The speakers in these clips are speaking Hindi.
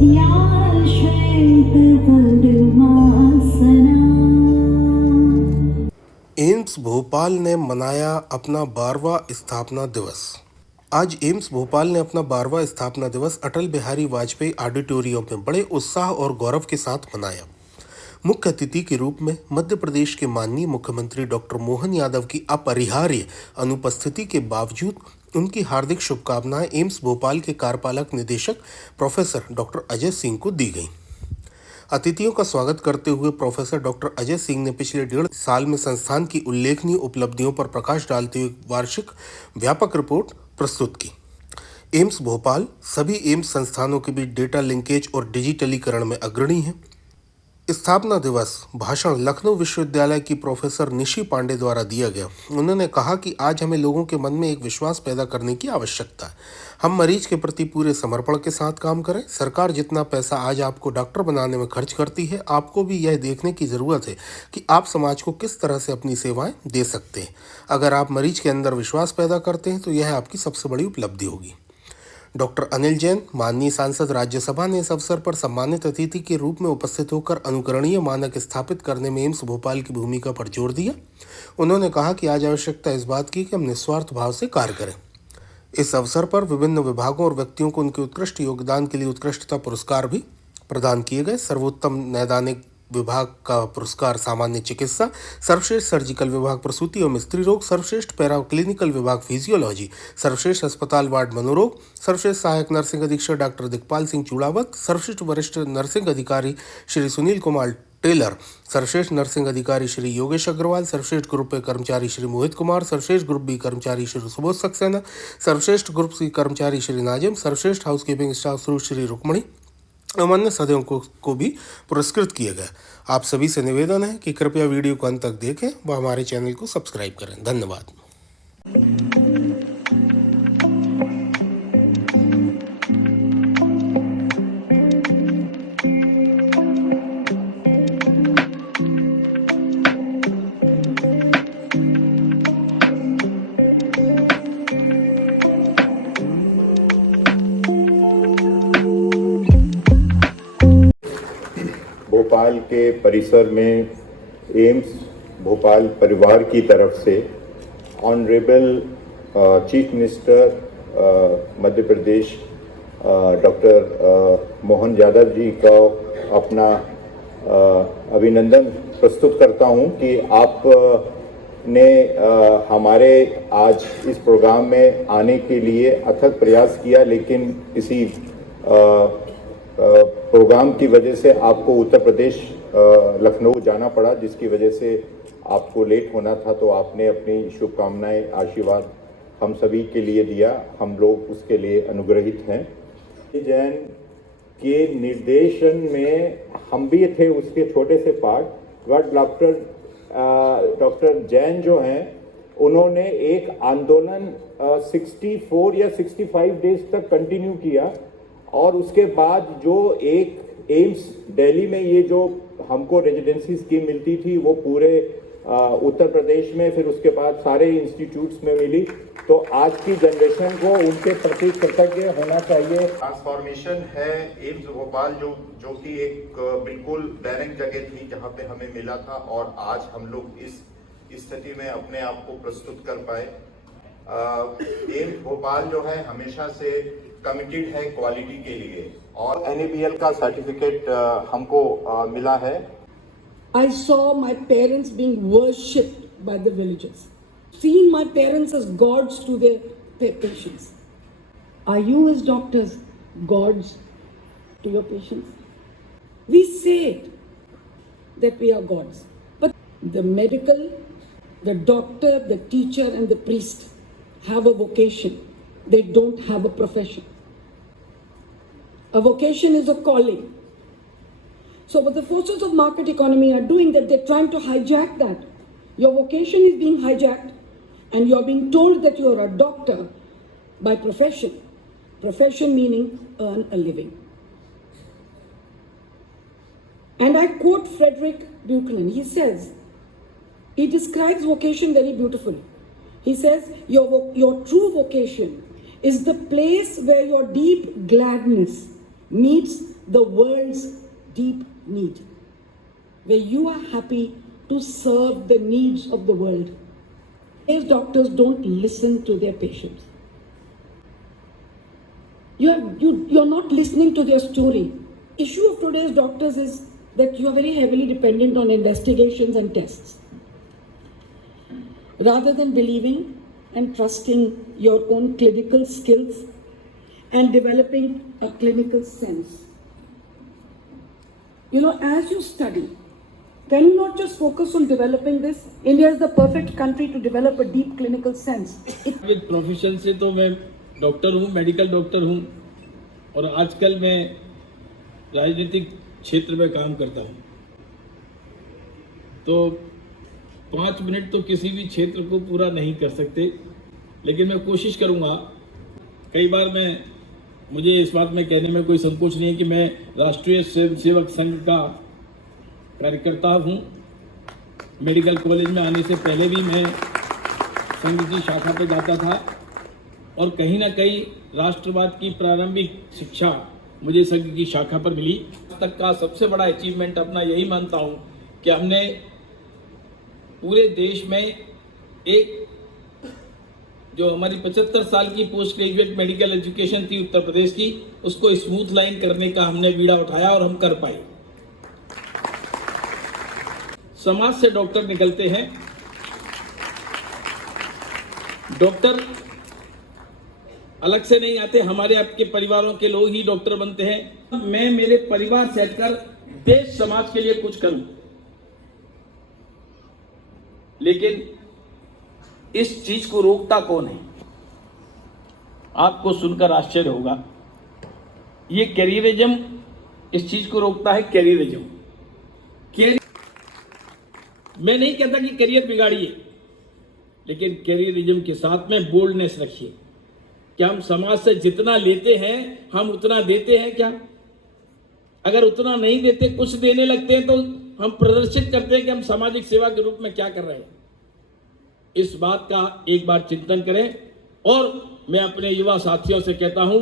एम्स भोपाल ने मनाया अपना 12वां स्थापना दिवस। आज एम्स भोपाल ने अपना 12वां स्थापना दिवस अटल बिहारी वाजपेयी ऑडिटोरियम में बड़े उत्साह और गौरव के साथ मनाया। मुख्य अतिथि के रूप में मध्य प्रदेश के माननीय मुख्यमंत्री डॉक्टर मोहन यादव की अपरिहार्य अनुपस्थिति के बावजूद उनकी हार्दिक शुभकामनाएं एम्स भोपाल के कार्यपालक निदेशक प्रोफेसर डॉक्टर अजय सिंह को दी गईं। अतिथियों का स्वागत करते हुए प्रोफेसर डॉक्टर अजय सिंह ने पिछले 1.5 साल में संस्थान की उल्लेखनीय उपलब्धियों पर प्रकाश डालते हुए वार्षिक व्यापक रिपोर्ट प्रस्तुत की। एम्स भोपाल सभी एम्स संस्थानों के बीच डेटा लिंकेज और डिजिटलीकरण में अग्रणी है। स्थापना दिवस भाषण लखनऊ विश्वविद्यालय की प्रोफेसर निशी पांडे द्वारा दिया गया। उन्होंने कहा कि आज हमें लोगों के मन में एक विश्वास पैदा करने की आवश्यकता है। हम मरीज के प्रति पूरे समर्पण के साथ काम करें। सरकार जितना पैसा आज आपको डॉक्टर बनाने में खर्च करती है, आपको भी यह देखने की ज़रूरत है कि आप समाज को किस तरह से अपनी सेवाएं दे सकते हैं। अगर आप मरीज के अंदर विश्वास पैदा करते हैं तो यह आपकी सबसे बड़ी उपलब्धि होगी। डॉक्टर अनिल जैन माननीय सांसद राज्यसभा ने इस अवसर पर सम्मानित अतिथि के रूप में उपस्थित होकर अनुकरणीय मानक स्थापित करने में एम्स भोपाल की भूमिका पर जोर दिया। उन्होंने कहा कि आज आवश्यकता इस बात की कि हम निस्वार्थ भाव से कार्य करें। इस अवसर पर विभिन्न विभागों और व्यक्तियों को उनके उत्कृष्ट योगदान के लिए उत्कृष्टता पुरस्कार भी प्रदान किए गए। सर्वोत्तम नैदानिक विभाग का पुरस्कार सामान्य चिकित्सा, सर्वश्रेष्ठ सर्जिकल विभाग प्रसूति एवं स्त्री रोग, सर्वश्रेष्ठ पैरा क्लिनिकल विभाग फिजियोलॉजी, सर्वश्रेष्ठ अस्पताल वार्ड मनोरोग, सर्वश्रेष्ठ सहायक नर्सिंग अधीक्षक डॉक्टर दिखपाल सिंह चूड़ावत, सर्वश्रेष्ठ वरिष्ठ नर्सिंग अधिकारी श्री सुनील कुमार टेलर, सर्वश्रेष्ठ नर्सिंग अधिकारी श्री योगेश अग्रवाल, सर्वश्रेष्ठ ग्रुप ए कर्मचारी श्री मोहित कुमार, सर्वश्रेष्ठ ग्रुप बी कर्मचारी श्री सुबोध सक्सेना, सर्वश्रेष्ठ ग्रुप सी कर्मचारी श्री नाजिम, सर्वश्रेष्ठ हाउसकीपिंग स्टाफ श्री रुक्मणी एवं अन्य सदस्यों को भी पुरस्कृत किया गया। आप सभी से निवेदन है कि कृपया वीडियो को अंत तक देखें व हमारे चैनल को सब्सक्राइब करें। धन्यवाद। भोपाल के परिसर में एम्स भोपाल परिवार की तरफ से honourable chief minister Madhya Pradesh doctor Mohan Yadav ji का अपना अभिनंदन प्रस्तुत करता हूं कि आप ने हमारे आज इस प्रोग्राम में आने के लिए अथक प्रयास किया, लेकिन इसी प्रोग्राम की वजह से आपको उत्तर प्रदेश लखनऊ जाना पड़ा, जिसकी वजह से आपको लेट होना था। तो आपने अपनी शुभकामनाएं, आशीर्वाद हम सभी के लिए दिया। हम लोग उसके लिए अनुग्रहित हैं। जैन के निर्देशन में हम भी थे उसके छोटे से पार्ट, बट डॉक्टर जैन जो हैं उन्होंने एक आंदोलन 64 या 65 डेज तक कंटिन्यू किया और उसके बाद जो एक एम्स दिल्ली में ये जो हमको रेजिडेंसी स्कीम मिलती थी वो पूरे उत्तर प्रदेश में, फिर उसके बाद सारे इंस्टीट्यूट्स में मिली। तो आज की जनरेशन को उनके प्रति कृतज्ञ होना चाहिए। ट्रांसफॉर्मेशन है एम्स भोपाल जो कि एक बिल्कुल दैनिक जगह थी जहां पे हमें मिला था, और आज हम लोग इस स्थिति में अपने आप को प्रस्तुत कर पाए। एम्स भोपाल जो है हमेशा से कमिटेड है क्वालिटी के लिए, और NABL का सर्टिफिकेट हमको मिला है। I saw my parents being worshipped by the villagers, seeing my parents as gods to their patients. Are you as doctors gods to your patients? We say it, that we are gods, but the medical, the doctor, the teacher and the priest have a vocation. They don't have a profession. A vocation is a calling. So what the forces of market economy are doing, that they're trying to hijack that. Your vocation is being hijacked and you're being told that you're a doctor by profession. Profession meaning earn a living. And I quote Frederick Buchanan. He says, he describes vocation very beautifully. He says, your true vocation is the place where your deep gladness meets the world's deep need, where you are happy to serve the needs of the world. Today's doctors don't listen to their patients. You're not listening to their story. Issue of today's doctors is that you are very heavily dependent on investigations and tests, rather than believing and trusting your own clinical skills and developing a clinical sense. You know, as you study, can you not just focus on developing this? India is the perfect country to develop a deep clinical sense. With profession से तो मैं डॉक्टर हूँ, मेडिकल डॉक्टर हूँ, और आजकल मैं राजनीतिक क्षेत्र में काम करता हूँ। तो 5 मिनट तो किसी भी क्षेत्र को पूरा नहीं कर सकते, लेकिन मैं कोशिश करूँगा। कई बार मुझे इस बात में कहने में कोई संकोच नहीं है कि मैं राष्ट्रीय स्वयंसेवक संघ का कार्यकर्ता हूँ। मेडिकल कॉलेज में आने से पहले भी मैं संघ की शाखा पर जाता था, और कहीं ना कहीं राष्ट्रवाद की प्रारंभिक शिक्षा मुझे संघ की शाखा पर मिली। आज तक का सबसे बड़ा अचीवमेंट अपना यही मानता हूँ कि हमने पूरे देश में एक जो हमारी 75 साल की पोस्ट ग्रेजुएट मेडिकल एजुकेशन थी उत्तर प्रदेश की, उसको स्मूथ लाइन करने का हमने बीड़ा उठाया और हम कर पाए। समाज से डॉक्टर निकलते हैं। डॉक्टर अलग से नहीं आते, हमारे आपके परिवारों के लोग ही डॉक्टर बनते हैं। मैं मेरे परिवार से हटकर देश समाज के लिए कुछ करूं, लेकिन इस चीज को रोकता कौन है? आपको सुनकर आश्चर्य होगा, ये कैरियरिज्म इस चीज को रोकता है। कैरियरिज्म, मैं नहीं कहता कि करियर बिगाड़िए, लेकिन कैरियरिज्म के साथ में बोल्डनेस रखिए। क्या हम समाज से जितना लेते हैं हम उतना देते हैं क्या? अगर उतना नहीं देते, कुछ देने लगते हैं, तो हम प्रदर्शित करते हैं कि हम सामाजिक सेवा के रूप में क्या कर रहे हैं। इस बात का एक बार चिंतन करें। और मैं अपने युवा साथियों से कहता हूं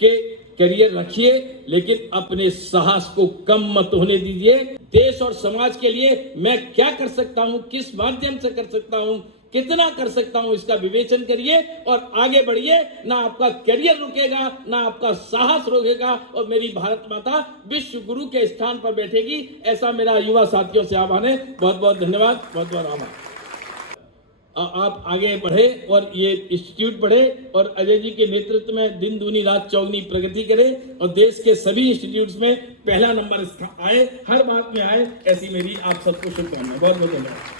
कि करियर रखिए, लेकिन अपने साहस को कम मत होने दीजिए। देश और समाज के लिए मैं क्या कर सकता हूं, किस माध्यम से कर सकता हूं, कितना कर सकता हूं, इसका विवेचन करिए और आगे बढ़िए। ना आपका करियर रुकेगा, ना आपका साहस रुकेगा, और मेरी भारत माता विश्व गुरु के स्थान पर बैठेगी। ऐसा मेरा युवा साथियों से आह्वान है। बहुत बहुत धन्यवाद, बहुत बहुत आभार। आप आगे बढ़े और ये इंस्टीट्यूट बढ़े, और अजय जी के नेतृत्व में दिन दूनी रात चौगुनी प्रगति करे, और देश के सभी इंस्टीट्यूट्स में पहला नंबर आए, हर बात में आए। ऐसी मेरी आप सबको शुभकामनाएं। बहुत बहुत धन्यवाद।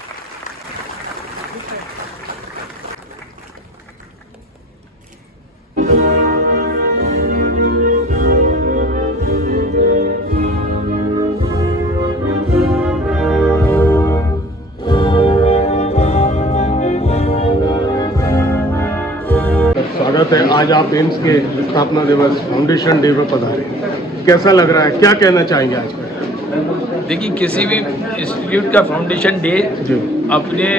स्वागत है। आज आप एम्स के स्थापना दिवस फाउंडेशन डे में पधारे, कैसा लग रहा है, क्या कहना चाहेंगे आज का? देखिए, किसी भी इंस्टीट्यूट का फाउंडेशन डे जी अपने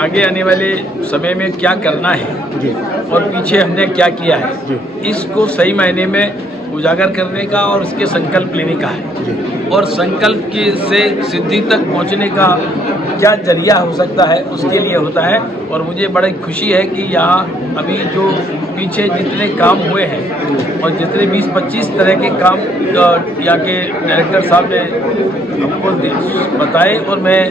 आगे आने वाले समय में क्या करना है जी और पीछे हमने क्या किया है, जी इसको सही मायने में उजागर करने का और उसके संकल्प लेने का है। जी और संकल्प की से सिद्धि तक पहुंचने का क्या जरिया हो सकता है, उसके लिए होता है। और मुझे बड़ी खुशी है कि यहाँ अभी जो पीछे जितने काम हुए हैं और जितने 20-25 तरह के काम यहाँ के डायरेक्टर साहब ने हमको बताए, और मैं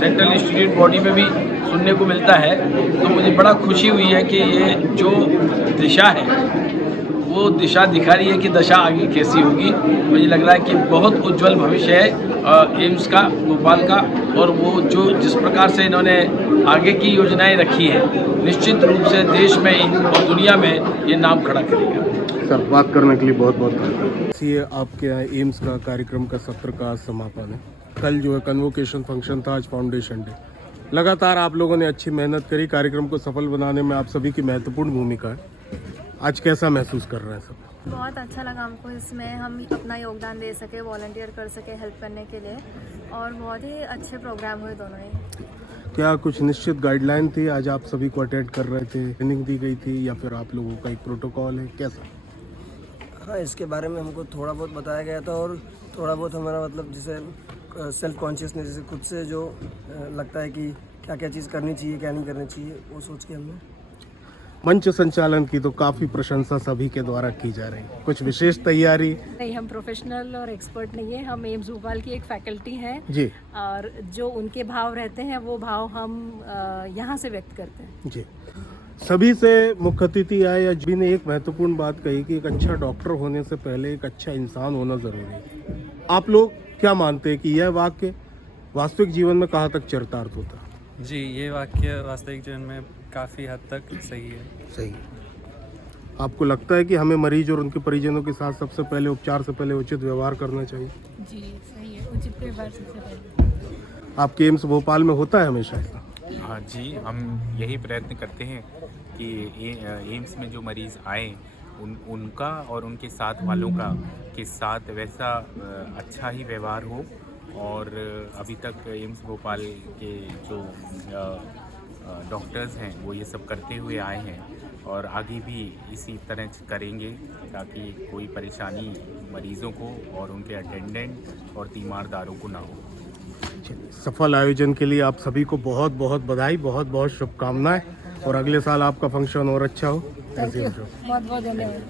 सेंट्रल इंस्टीट्यूट बॉडी में भी सुनने को मिलता है, तो मुझे बड़ा खुशी हुई है कि ये जो दिशा है वो दिशा दिखा रही है कि दशा आगे कैसी होगी। मुझे लग रहा है कि बहुत उज्जवल भविष्य है एम्स का, भोपाल का, और वो जो जिस प्रकार से इन्होंने आगे की योजनाएं रखी हैं, निश्चित रूप से देश में और दुनिया में ये नाम खड़ा करेगा। सर, बात करने के लिए बहुत बहुत धन्यवाद। ये आपके यहाँ एम्स का कार्यक्रम का सत्र का समापन है। कल जो है कन्वोकेशन फंक्शन था, आज फाउंडेशन डे। लगातार आप लोगों ने अच्छी मेहनत करी, कार्यक्रम को सफल बनाने में आप सभी की महत्वपूर्ण भूमिका है। आज कैसा महसूस कर रहे हैं सब? बहुत अच्छा लगा हमको, इसमें हम अपना योगदान दे सके, वॉलंटियर कर सके हेल्प करने के लिए, और बहुत ही अच्छे प्रोग्राम हुए दोनों ही। क्या कुछ निश्चित गाइडलाइन थी, आज आप सभी को अटेंड कर रहे थे, ट्रेनिंग दी गई थी, या फिर आप लोगों का एक प्रोटोकॉल है, कैसा? हाँ, इसके बारे में हमको थोड़ा बहुत बताया गया था और थोड़ा बहुत हमारा मतलब जैसे सेल्फ कॉन्शियसनेस, जैसे खुद से जो लगता है कि क्या क्या चीज़ करनी चाहिए क्या नहीं करनी चाहिए, वो सोच के हमने। मंच संचालन की तो काफी प्रशंसा सभी के द्वारा की जा रही है, कुछ विशेष तैयारी? नहीं, हम प्रोफेशनल और एक्सपर्ट नहीं है, हम एम्स भोपाल की एक फैकल्टी हैं जी और जो उनके भाव रहते हैं वो भाव हम यहाँ से व्यक्त करते हैं। जी। सभी से मुख्य अतिथि आए या जी ने एक महत्वपूर्ण बात कही कि एक अच्छा डॉक्टर होने से पहले एक अच्छा इंसान होना जरूरी है। आप लोग क्या मानते हैं कि यह वाक्य वास्तविक जीवन में कहाँ तक चरितार्थ होता है? जी, ये वाक्य वास्तविक जीवन में काफ़ी हद तक सही है। सही है। आपको लगता है कि हमें मरीज और उनके परिजनों के साथ सबसे पहले उपचार से पहले उचित व्यवहार करना चाहिए? जी सही है, उचित व्यवहार सबसे पहले। आपके एम्स भोपाल में होता है हमेशा ऐसा? हाँ जी, हम यही प्रयत्न करते हैं कि एम्स में जो मरीज़ आए उनका और उनके साथ वालों का के साथ वैसा अच्छा ही व्यवहार हो। और अभी तक एम्स भोपाल के जो डॉक्टर्स हैं वो ये सब करते हुए आए हैं और आगे भी इसी तरह करेंगे ताकि कोई परेशानी मरीज़ों को और उनके अटेंडेंट और तीमारदारों को ना हो। सफल आयोजन के लिए आप सभी को बहुत बहुत बधाई, बहुत बहुत शुभकामनाएं और अगले साल आपका फंक्शन और अच्छा हो। बहुत बहुत धन्यवाद।